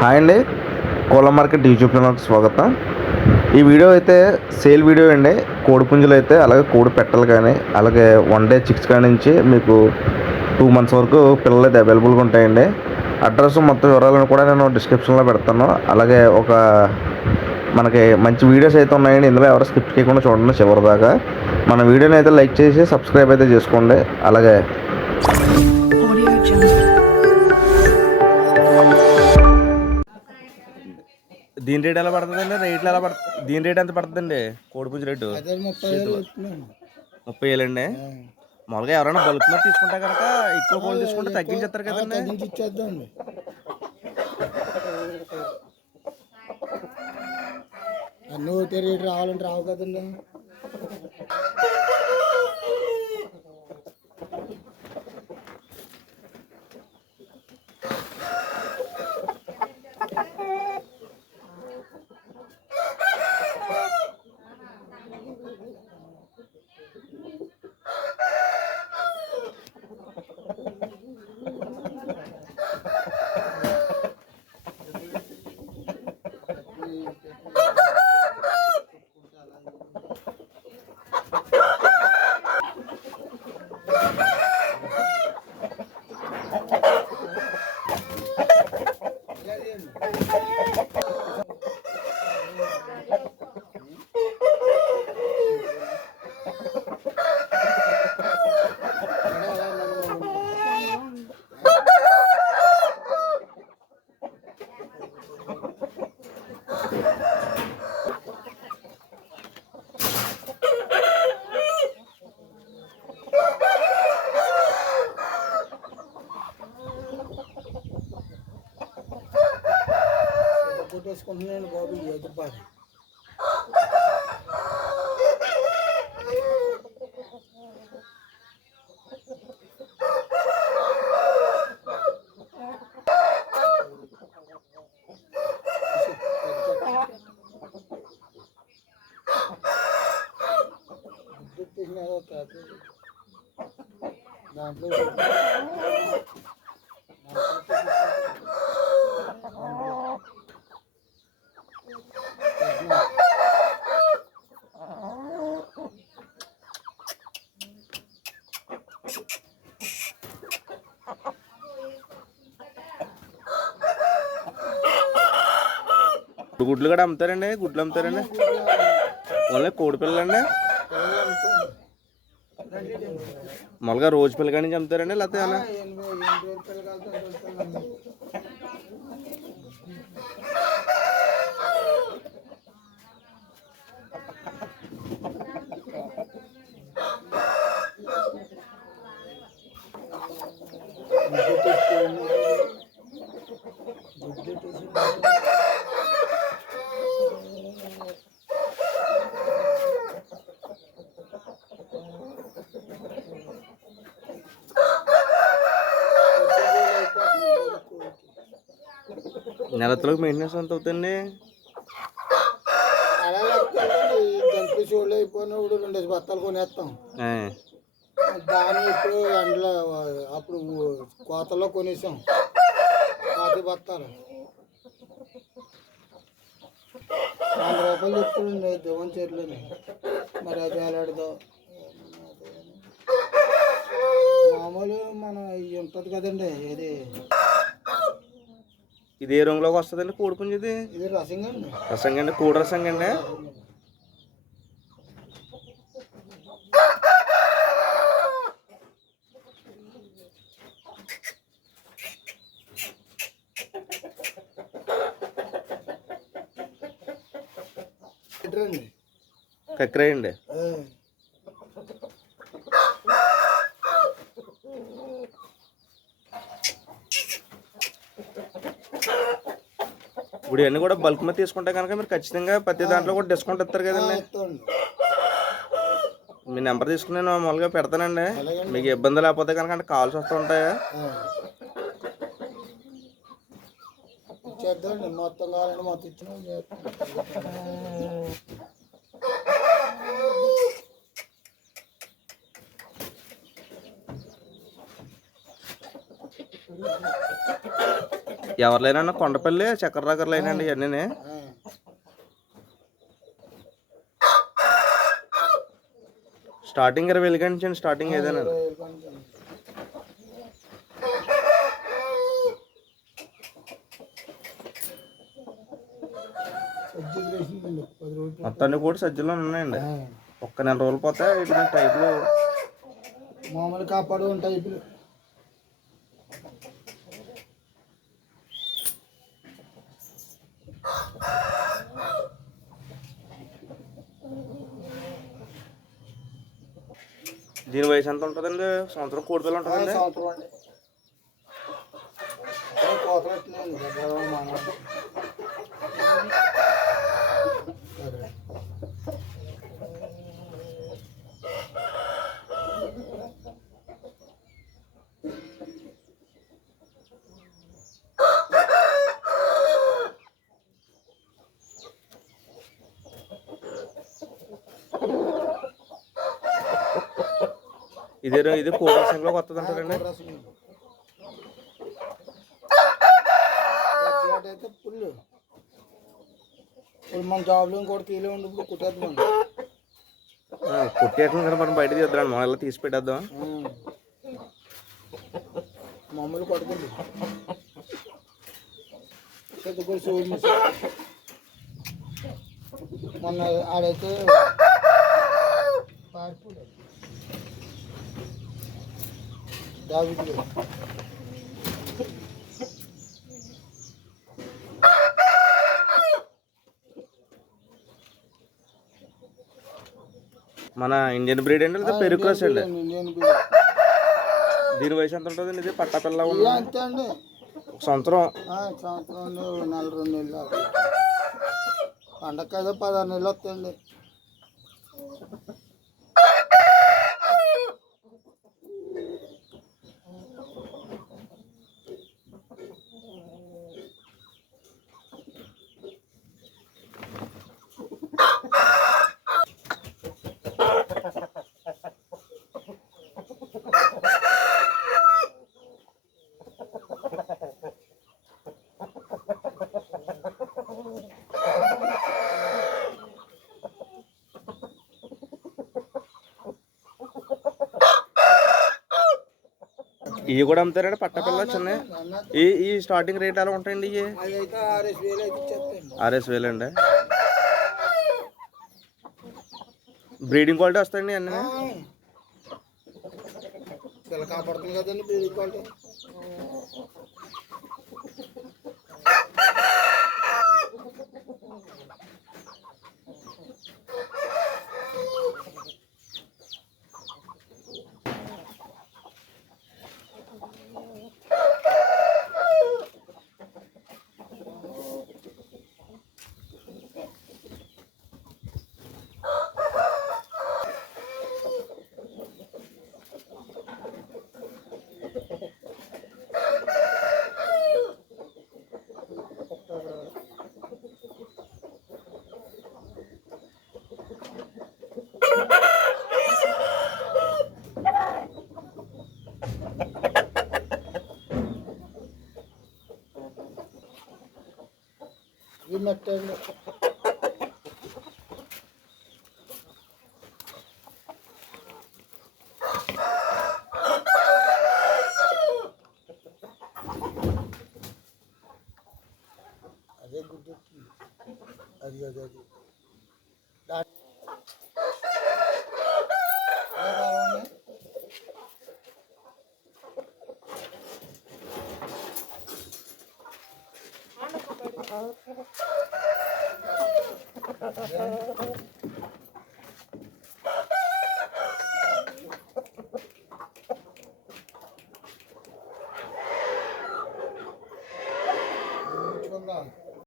Hi అండి. కోళ్ళ market YouTube ఛానల్కి స్వాగతం. ఈ వీడియో అయితే సేల్ వీడియో అండి. కోడి పుంజులు అయితే అలాగే కోడి పెట్టలు కానీ అలాగే వన్ డే చిక్స్ కాడి నుంచి మీకు టూ మంత్స్ వరకు పిల్లలు అయితే అవైలబుల్గా ఉంటాయండి. అడ్రస్ మొత్తం వివరాలను కూడా నేను డిస్క్రిప్షన్లో పెడతాను. అలాగే ఒక మనకి మంచి వీడియోస్ అయితే ఉన్నాయండి. ఇందులో ఎవరు స్కిప్ చేయకుండా చూడండి చివరిదాకా. మన వీడియోని అయితే లైక్ చేసి సబ్స్క్రైబ్ అయితే చేసుకోండి. అలాగే దీని రేట్ ఎలా పడుతుందండి? రేట్లు ఎలా పడుతుంది దీని రేట్ ఎంత పడుతుందండి? కోడిపుంజు రేటు ముప్పై వేలు వేలండి మామూలుగా ఎవరైనా బల్క్ మీద తీసుకుంటే కనుక ఎక్కువ కోళ్ళు తీసుకుంటే తగ్గించేస్తారు కదండి. అన్నీ ఒకటే రేటు రావాలంటే రావు కదండి. కొట్టేసుకుంటున్నాను బాబు ఏది బాధ దాంట్లో గుడ్లు కూడా అమ్ముతారండి గుడ్లు అమ్ముతారండి. ఓన్లీ కోడి పిల్లలండి. మామూలుగా రోజు పిల్లగా నుంచి అమ్ముతారండి లేకపోతే అలా నెలతలకు మెయింటెనెన్స్ ఎంత అవుతుంది? అలా లేకపోతే జంతు షోలు అయిపోయినప్పుడు రెండు బత్తాలు కొనేస్తాం దాన్ని ఇప్పుడు ఎండలో అప్పుడు కోతలో కొనేసాం. పాతి బత్తాలు. వంద రూపాయలు చెప్తుండే దివం చీరలని మరి అది ఎలాడదో మామూలు మనం ఇది ఉంటుంది కదండి ఏది? ఇది ఏ రంగులోకి వస్తుందండి కోడి పుంజు ఇది ఇది రసంగా అండి రసంగా అండి కోడి రసంగా అండి ఇట్రండి కక్కిరాయండి ఇప్పుడు ఇవన్నీ కూడా బల్క్ మీద తీసుకుంటే కనుక మీరు ఖచ్చితంగా ప్రతి దాంట్లో కూడా డిస్కౌంట్ ఇస్తారు కదండి. మీ నెంబర్ తీసుకుని నేను మామూలుగా పెడతానండి. మీకు ఇబ్బంది లేకపోతే కనుక అంటే కాల్స్ వస్తూ ఉంటాయా మొత్తం మొత్తం ఎవరిలైనా కొండపల్లి చక్కెర దగ్గర లేనండి ఇవన్నీ స్టార్టింగ్ ఇరవై వేలు స్టార్టింగ్ ఏదైనా. సజ్జలు మొత్తాన్ని కూడా సజ్జలో ఉన్నాయండి. ఒక్క నెల రోజులు పోతే ఇటువంటి టైప్లో. మామూలు కాపాడు ఉంటాయి దీని వయసు ఎంత ఉంటుందండి? సంవత్సరం కోడి పిల్ల ఉంటుందండి సంవత్సరం అండి ఏ కోత పెట్టినాయండి దగ్గర మన సరే. ఇదే ఇది కోడి సంఖ్యలోకి వస్తుంది అంటారండి అయితే ఫుల్ ఇప్పుడు మన జాబ్లో ఇంకోటి తీలే ఉండి ఇప్పుడు కుట్టేద్దాం కొట్టేయటం కదా మనం బయట తీద్దాం మనం ఇలా తీసి పెట్టేద్దాం. మామూలు కొట్టకండి. మొన్న ఆడైతే పారిపోయాడు. దావిది మన ఇండియన్ బ్రీడ్ అండి లేదా? పెరుగు క్రాస్ అండి. ఇండియన్. దీని వయసు ఎంత ఉంటుందండి ఇది పట్టా పిల్ల ఉన్న ఇలా అంతే అండి? ఒక సంవత్సరం. సంవత్సరం నెల రెండు నెలలు. పండగ కదా పదహారు నెలలు వస్తాయండి. ఇవి కూడా అమ్ముతారండి? పట్టా పిల్ల చిన్న ఈ ఈ స్టార్టింగ్ రేట్ ఎలా ఉంటాయండి ఇవి ఆర్ఎస్ వేలు అండి బ్రీడింగ్ క్వాలిటీ వస్తాయండి అన్నీ? కాపాడుతుంది కదండి బ్రీడింగ్ క్వాలిటీ ఇది మెట్టండి అదే గుడ్డు అది అది అది Thank you.